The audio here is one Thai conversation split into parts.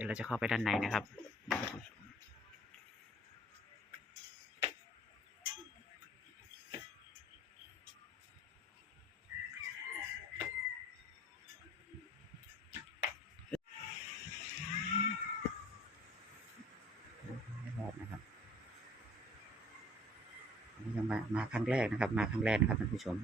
ดี๋ยวเราจะเข้าไปด้านในนะครับ รอดนะครับยังมามาครั้งแรกนะครับ มาครั้งแรกนะครับท่านผู้ชม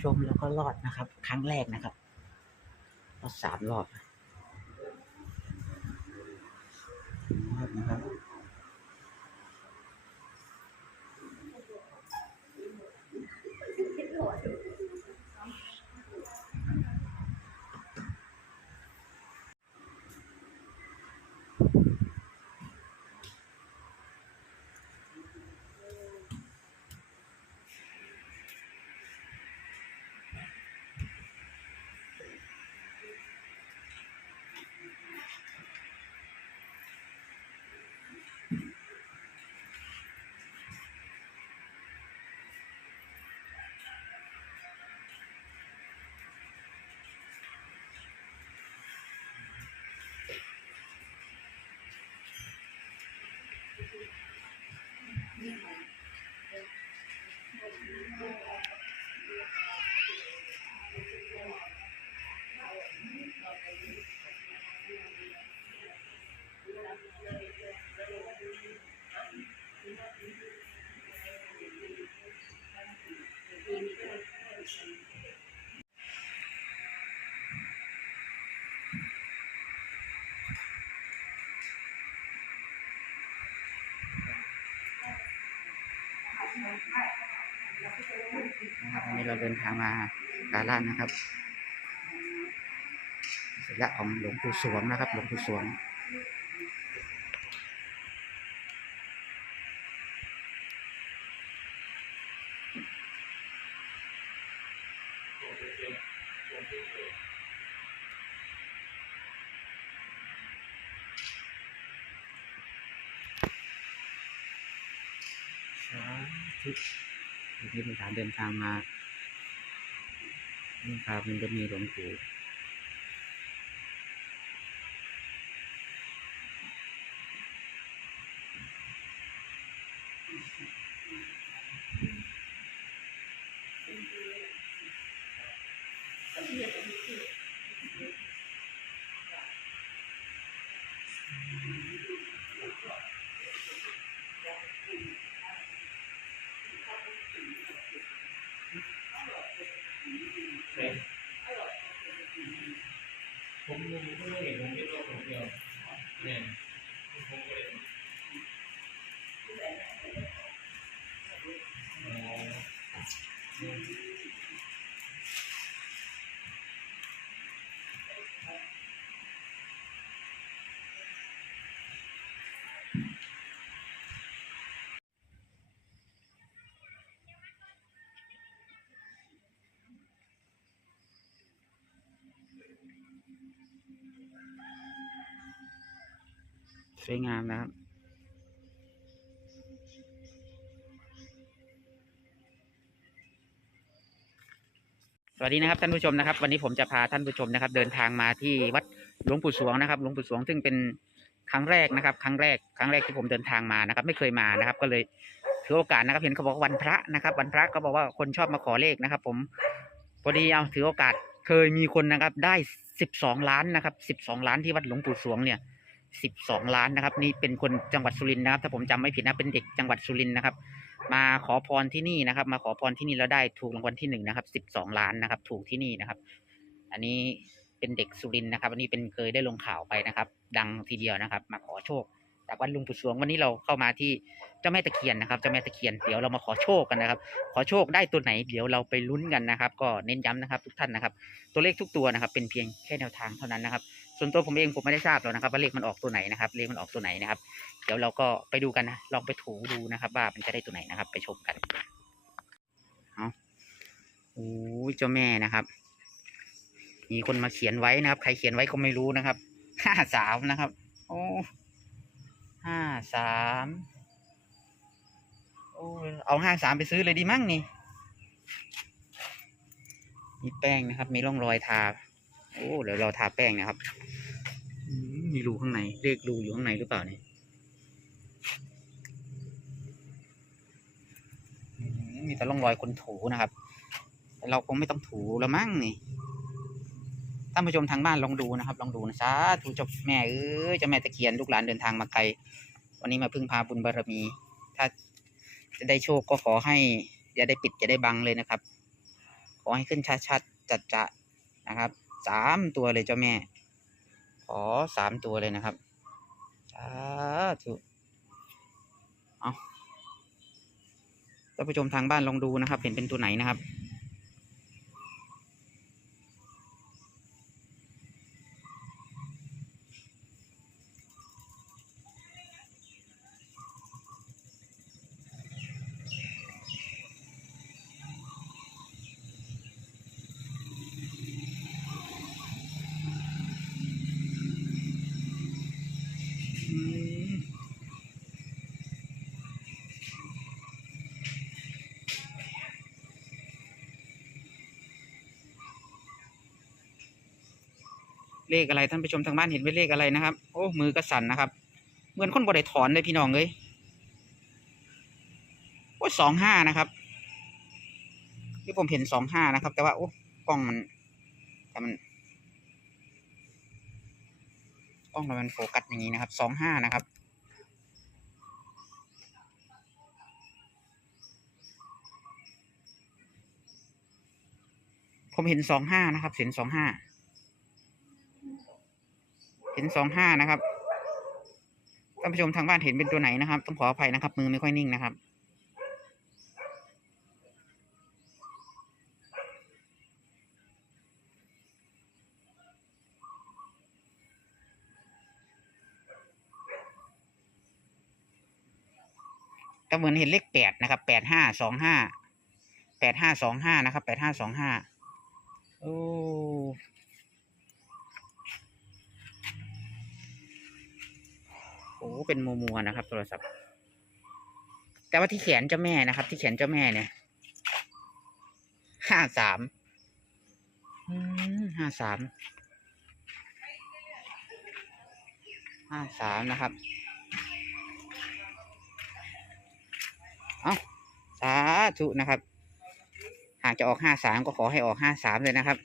ผู้ชมแล้วก็รอดนะครับ ครั้งแรกนะครับรอดสามรอบรอดนะครับ วันนี้เราเดินทางมากาลาดนะครับศิละของหลวงปู่สวงนะครับ หลวงปู่สวง สาธุที่เป็นฐานเดินทางมานี่ครับมันก็มีหลวงปู่ ผมยังไม่เห็นผมคิดว่าผมเดียวเนี่ยผมก็เลยอ๋อ สวยงามนะครับสวัสดีนะครับท่านผู้ชมนะครับ วันนี้ผมจะพาท่านผู้ชมนะครับ เดินทางมาที่วัดหลวงปู่สวงนะครับหลวงปู่สวงซึ่งเป็นครั้งแรกนะครับ ครั้งแรกครั้งแรกที่ผมเดินทางมานะครับ ไม่เคยมานะครับ ก็เลยถือโอกาสนะครับ เห็นเขาบอกวันพระนะครับ วันพระเขาบอกว่าคนชอบมาขอเลขนะครับ ผมพอดีเอาถือโอกาสเคยมีคนนะครับ ได้สิบสองล้านนะครับสิบสองล้านที่วัดหลวงปู่สวงเนี่ย สิบสองล้านนะครับ นี่เป็นคนจังหวัดสุรินทร์นะครับถ้าผมจำไม่ผิดนะเป็นเด็กจังหวัดสุรินทร์นะครับ มาขอพรที่นี่นะครับ มาขอพรที่นี่แล้วได้ถูกรางวัลที่หนึ่งนะครับสิบสองล้านนะครับ ถูกที่นี่นะครับ อันนี้เป็นเด็กสุรินทร์นะครับ อันนี้เป็นเคยได้ลงข่าวไปนะครับ ดังทีเดียวนะครับ มาขอโชค จากวัดลุงปู่สวงวันนี้เราเข้ามาที่เจ้าแม่ตะเคียนนะครับเจ้าแม่ตะเคียนเดี๋ยวเรามาขอโชคกันนะครับ ขอโชคได้ตัวไหน เดี๋ยวเราไปลุ้นกันนะครับ ก็เน้นย้ำนะครับ ทุกท่านนะครับ ตัวเลขทุกตัวนะครับ เป็นเพียงแค่แนวทางเท่านั้นนะครับ ส่วนตัวผมเองผมไม่ได้ทราบหรอกนะครับว่าเลขมันออกตัวไหนนะครับเลขมันออกตัวไหนนะครับ เดี๋ยวเราก็ไปดูกันนะลองไปถูดูนะครับว่ามันจะได้ตัวไหนนะครับ ไปชมกันเอาโอ้เจ้าแม่นะครับ มีคนมาเขียนไว้นะครับ ใครเขียนไว้ก็ไม่รู้นะครับห้าสามนะครับ โอ้ห้าสามโอ้เอาห้าสามไปซื้อเลยดีมั้งนี่มีแป้งนะครับ มีร่องรอยทา อ้เดี๋ยวเราทาแป้งนะครับมีรูข้างในเลขรูอยู่ข้างในหรือเปล่าเนี่ยมีแต่ร่องรอยคนถูนะครับเราคงไม่ต้องถูแล้วมั้งนี่ท่านผู้ชมทางบ้านลองดูนะครับ ลองดูนะสาธุเจ้าแม่เอ้ยเจ้าแม่ตะเคียนลูกหลานเดินทางมาไกล วันนี้มาพึ่งพาบุญบารมี ถ้าจะได้โชคก็ขอให้อย่าได้ปิดอย่าได้บังเลยนะครับ ขอให้ขึ้นชัดๆจัดจะนะครับ สามตัวเลยเจ้าแม่ ขอสามตัวเลยนะครับสาธุเอาท่านผู้ชมทางบ้านลองดูนะครับ เห็นเป็นตัวไหนนะครับ เลขอะไรท่านผู้ชมทางบ้านเห็นเป็นเลขอะไรนะครับ โอ้มือกระสันนะครับ เหมือนคนบริถอนเลยพี่น้องเลยโอ้สองห้านะครับที่ผมเห็นสองห้านะครับ แต่ว่าโอ้กล้องมันแต่มันกล้องมันโฟกัสอย่างนี้นะครับสองห้านะครับผมเห็นสองห้านะครับเห็นสองห้า ห็นสองห้านะครับท่านผู้ชมทางบ้านเห็นเป็นตัวไหนนะครับ ต้องขออภัยนะครับ มือไม่ค่อยนิ่งนะครับ ก็เหมือนเห็นเลขแปดนะครับแปดห้าสองห้าแปดห้าสองห้านะครับแปดห้าสองห้าโอ้ โอ้เป็นมัวมัวนะครับ โทรศัพท์ แต่ว่าที่แขนเจ้าแม่นะครับ ที่แขนเจ้าแม่เนี่ยห้าสามห้าสามห้าสามนะครับ เอาสาธุนะครับ หากจะออกห้าสามก็ขอให้ออกห้าสามเลยนะครับ